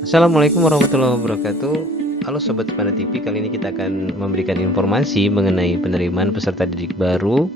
Assalamualaikum warahmatullahi wabarakatuh. Halo Sobat Sepanda TV, kali ini kita akan memberikan informasi mengenai penerimaan peserta didik baru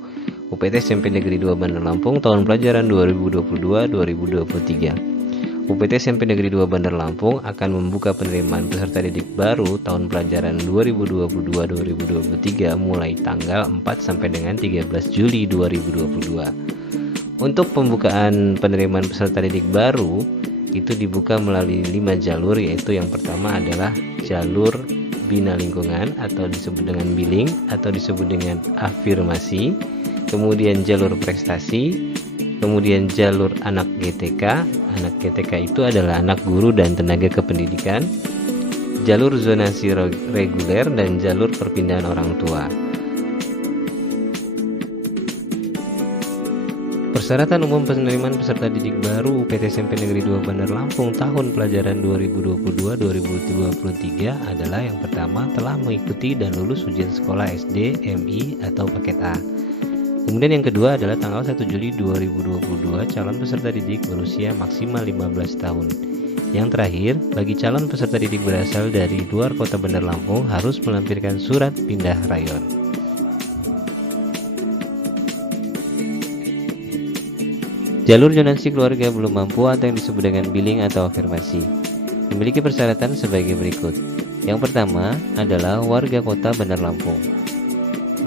UPT SMP Negeri 2 Bandar Lampung tahun pelajaran 2022-2023. UPT SMP Negeri 2 Bandar Lampung akan membuka penerimaan peserta didik baru tahun pelajaran 2022-2023 mulai tanggal 4 sampai dengan 13 Juli 2022. Untuk pembukaan penerimaan peserta didik baru itu dibuka melalui 5 jalur, yaitu yang pertama adalah jalur bina lingkungan atau disebut dengan billing atau disebut dengan afirmasi, kemudian jalur prestasi, kemudian jalur anak GTK. Anak GTK itu adalah anak guru dan tenaga kependidikan, jalur zonasi reguler, dan jalur perpindahan orang tua. Persyaratan umum penerimaan peserta didik baru UPT SMP Negeri 2 Bandar Lampung tahun pelajaran 2022-2023 adalah yang pertama telah mengikuti dan lulus ujian sekolah SD, MI, atau paket A. Kemudian yang kedua adalah tanggal 1 Juli 2022 calon peserta didik berusia maksimal 15 tahun. Yang terakhir, bagi calon peserta didik berasal dari luar kota Bandar Lampung harus melampirkan surat pindah rayon. Jalur zonasi keluarga belum mampu atau yang disebut dengan billing atau afirmasi memiliki persyaratan sebagai berikut. Yang pertama adalah warga kota Bandar Lampung,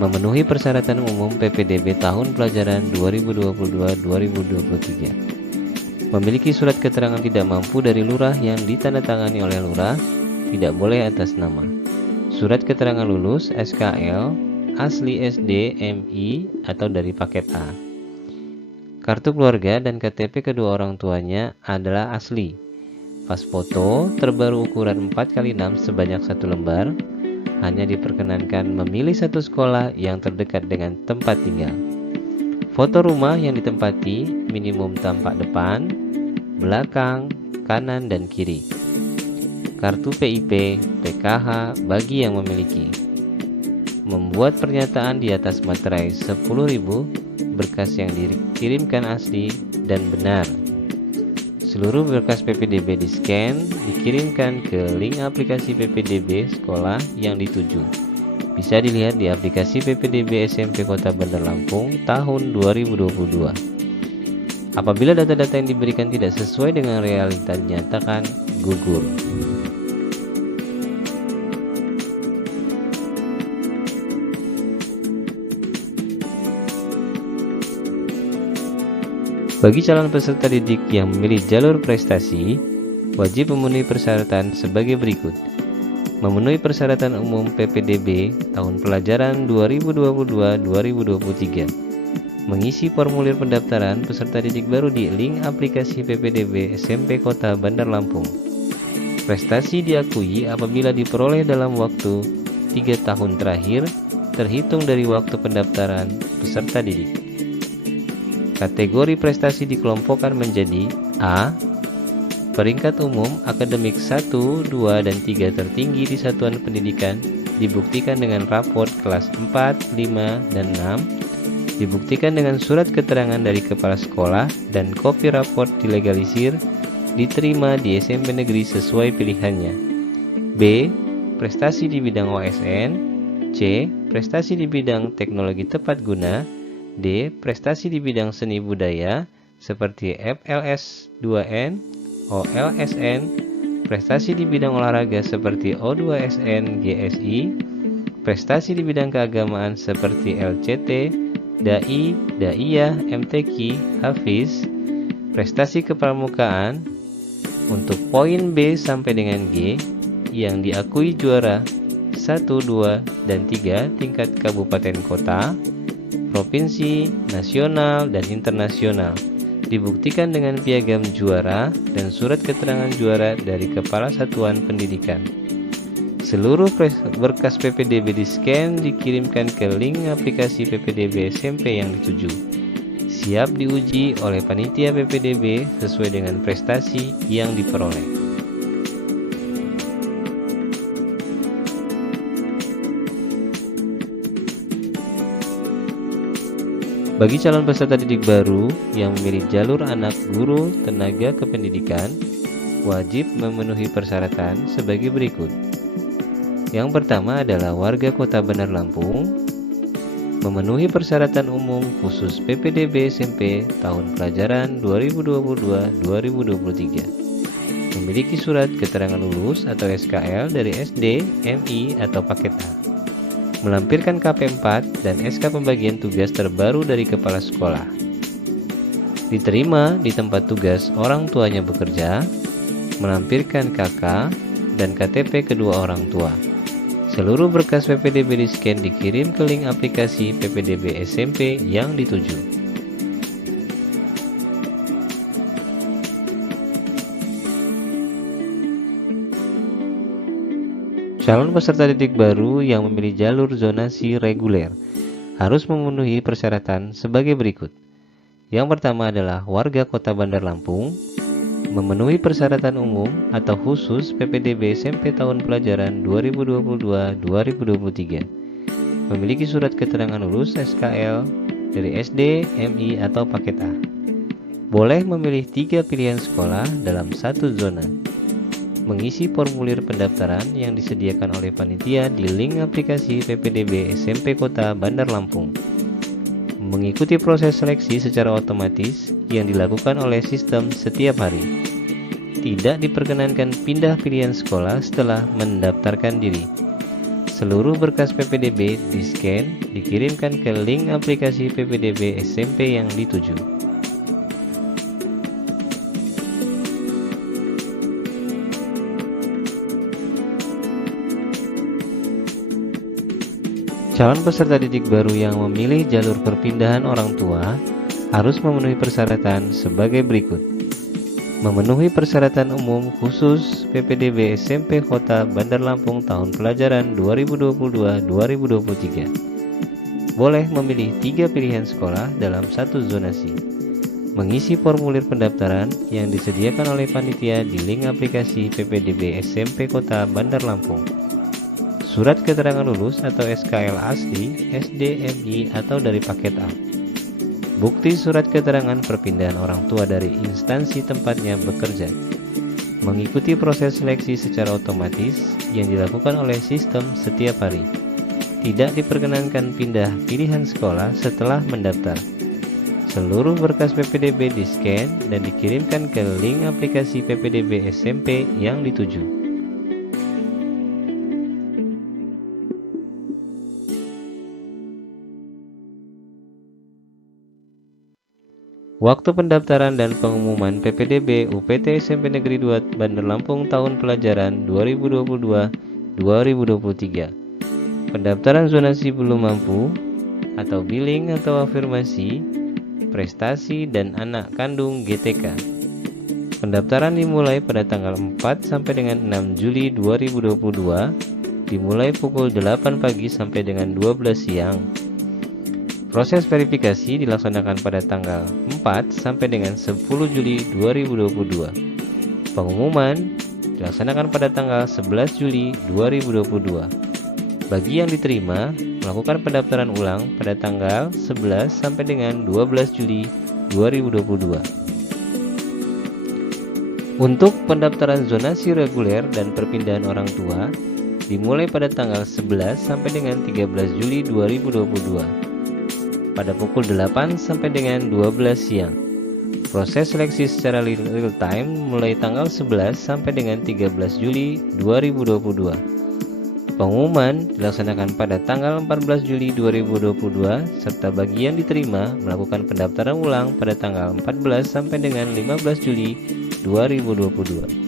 memenuhi persyaratan umum PPDB tahun pelajaran 2022-2023, memiliki surat keterangan tidak mampu dari lurah yang ditandatangani oleh lurah, tidak boleh atas nama, surat keterangan lulus SKL, asli SD, MI, atau dari paket A. Kartu keluarga dan KTP kedua orang tuanya adalah asli. Pas foto terbaru ukuran 4x6 sebanyak 1 lembar. Hanya diperkenankan memilih satu sekolah yang terdekat dengan tempat tinggal. Foto rumah yang ditempati minimum tampak depan, belakang, kanan, dan kiri. Kartu PIP, PKH bagi yang memiliki. Membuat pernyataan di atas materai 10.000 berkas yang dikirimkan asli dan benar. Seluruh berkas PPDB di-scan, dikirimkan ke link aplikasi PPDB sekolah yang dituju. Bisa dilihat di aplikasi PPDB SMP Kota Bandar Lampung tahun 2022. Apabila data-data yang diberikan tidak sesuai dengan realita dinyatakan gugur. Bagi calon peserta didik yang memilih jalur prestasi, wajib memenuhi persyaratan sebagai berikut. Memenuhi persyaratan umum PPDB tahun pelajaran 2022-2023. Mengisi formulir pendaftaran peserta didik baru di link aplikasi PPDB SMP Kota Bandar Lampung. Prestasi diakui apabila diperoleh dalam waktu 3 tahun terakhir terhitung dari waktu pendaftaran peserta didik. Kategori prestasi dikelompokkan menjadi A. Peringkat umum akademik 1, 2, dan 3 tertinggi di satuan pendidikan dibuktikan dengan raport kelas 4, 5, dan 6, dibuktikan dengan surat keterangan dari kepala sekolah dan kopi raport dilegalisir, diterima di SMP negeri sesuai pilihannya. B. Prestasi di bidang OSN. C. Prestasi di bidang teknologi tepat guna. D. Prestasi di bidang seni budaya seperti FLS 2N, OLSN, prestasi di bidang olahraga seperti O2SN, GSI, prestasi di bidang keagamaan seperti LCT, Dai, Daiyah, MTQ, Hafiz, prestasi kepramukaan untuk poin B sampai dengan G yang diakui juara 1, 2, dan 3 tingkat kabupaten kota, provinsi, nasional, dan internasional, dibuktikan dengan piagam juara dan surat keterangan juara dari Kepala Satuan Pendidikan. Seluruh berkas PPDB di-scan dikirimkan ke link aplikasi PPDB SMP yang dituju. Siap diuji oleh panitia PPDB sesuai dengan prestasi yang diperoleh. Bagi calon peserta didik baru yang memilih jalur anak guru tenaga kependidikan, wajib memenuhi persyaratan sebagai berikut. Yang pertama adalah warga Kota Bandar Lampung, memenuhi persyaratan umum khusus PPDB SMP tahun pelajaran 2022-2023, memiliki surat keterangan lulus atau SKL dari SD, MI, atau paket A, melampirkan KP4 dan SK pembagian tugas terbaru dari kepala sekolah, diterima di tempat tugas orang tuanya bekerja, melampirkan KK dan KTP kedua orang tua. Seluruh berkas PPDB di-scan dikirim ke link aplikasi PPDB SMP yang dituju. Calon peserta didik baru yang memilih jalur zonasi reguler harus memenuhi persyaratan sebagai berikut. Yang pertama adalah warga Kota Bandar Lampung, memenuhi persyaratan umum atau khusus PPDB SMP tahun pelajaran 2022-2023, memiliki surat keterangan lulus SKL dari SD, MI, atau paket A. Boleh memilih 3 pilihan sekolah dalam satu zona. Mengisi formulir pendaftaran yang disediakan oleh panitia di link aplikasi PPDB SMP Kota Bandar Lampung. Mengikuti proses seleksi secara otomatis yang dilakukan oleh sistem setiap hari. Tidak diperkenankan pindah pilihan sekolah setelah mendaftarkan diri. Seluruh berkas PPDB di-scan, dikirimkan ke link aplikasi PPDB SMP yang dituju. Calon peserta didik baru yang memilih jalur perpindahan orang tua harus memenuhi persyaratan sebagai berikut. Memenuhi persyaratan umum khusus PPDB SMP Kota Bandar Lampung tahun pelajaran 2022-2023. Boleh memilih 3 pilihan sekolah dalam satu zonasi. Mengisi formulir pendaftaran yang disediakan oleh panitia di link aplikasi PPDB SMP Kota Bandar Lampung. Surat keterangan lulus atau SKL asli, SD, MI, atau dari paket A. Bukti surat keterangan perpindahan orang tua dari instansi tempatnya bekerja. Mengikuti proses seleksi secara otomatis yang dilakukan oleh sistem setiap hari. Tidak diperkenankan pindah pilihan sekolah setelah mendaftar. Seluruh berkas PPDB di-scan dan dikirimkan ke link aplikasi PPDB SMP yang dituju. Waktu pendaftaran dan pengumuman PPDB UPT SMP Negeri 2 Bandar Lampung tahun pelajaran 2022-2023. Pendaftaran zonasi belum mampu atau billing atau afirmasi, prestasi dan anak kandung GTK. Pendaftaran dimulai pada tanggal 4 sampai dengan 6 Juli 2022, dimulai pukul 8 pagi sampai dengan 12 siang. Proses verifikasi dilaksanakan pada tanggal 4 sampai dengan 10 Juli 2022. Pengumuman dilaksanakan pada tanggal 11 Juli 2022. Bagi yang diterima, melakukan pendaftaran ulang pada tanggal 11 sampai dengan 12 Juli 2022. Untuk pendaftaran zonasi reguler dan perpindahan orang tua dimulai pada tanggal 11 sampai dengan 13 Juli 2022. Pada pukul 8 sampai dengan 12 siang. Proses seleksi secara real time mulai tanggal 11 sampai dengan 13 Juli 2022. Pengumuman dilaksanakan pada tanggal 14 Juli 2022 serta bagi yang diterima melakukan pendaftaran ulang pada tanggal 14 sampai dengan 15 Juli 2022.